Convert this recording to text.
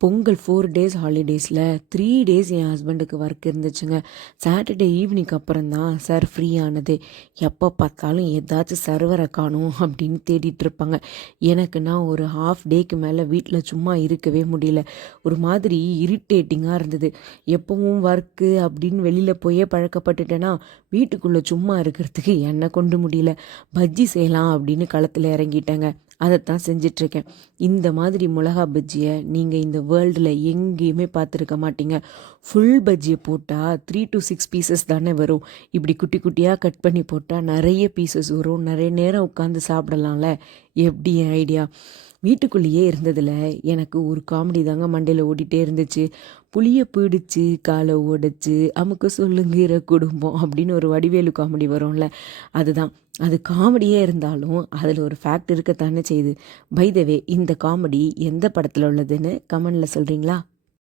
Pongal 4 days ஹாலிடேஸில் 3 days என் ஹஸ்பண்டுக்கு work இருந்துச்சுங்க. Saturday evening அப்புறம் தான் சார் ஃப்ரீ ஆனதே. எப்போ பார்த்தாலும் ஏதாச்சும் சர்வரை காணும் அப்படின்னு தேடிட்டு இருப்பாங்க. எனக்குன்னா ஒரு ஹாஃப் டேக்கு மேலே வீட்டில் சும்மா இருக்கவே முடியல. ஒரு மாதிரி இரிட்டேட்டிங்காக இருந்தது. எப்பவும் ஒர்க்கு அப்படின்னு வெளியில் போயே பழக்கப்பட்டுட்டேன்னா வீட்டுக்குள்ளே சும்மா இருக்கிறதுக்கு என்னை கொண்டு முடியல. பஜ்ஜி செய்யலாம் அப்படின்னு களத்தில் இறங்கிட்டேங்க. அதைத்தான் செஞ்சிட்ருக்கேன். இந்த மாதிரி மிளகா பஜ்ஜியை நீங்கள் இந்த வேர்ல்டில் எங்கேயுமே பார்த்துருக்க மாட்டீங்க. ஃபுல் பஜ்ஜியை போட்டால் 3 to 6 பீசஸ் தானே வரும். இப்படி குட்டி குட்டியாக கட் பண்ணி போட்டால் நிறைய பீசஸ் வரும். நிறைய நேரம் உட்காந்து சாப்பிடலாம்ல. எப்படி என் ஐடியா? வீட்டுக்குள்ளேயே இருந்ததில் எனக்கு ஒரு காமெடி தாங்க மண்டையில் ஓடிட்டே இருந்துச்சு. புளியை பிடிச்சி காலை உடைச்சு அமுக்க சொல்லுங்கிற குடும்பம் அப்படின்னு ஒரு வடிவேலு காமெடி வரும்ல, அதுதான். அது காமெடியே இருந்தாலும் அதில் ஒரு ஃபேக்ட் இருக்கத்தானே செய்யுது. பை த வே, இந்த காமெடி எந்த படத்தில் உள்ளதுன்னு கமெண்டில் சொல்கிறீங்களா?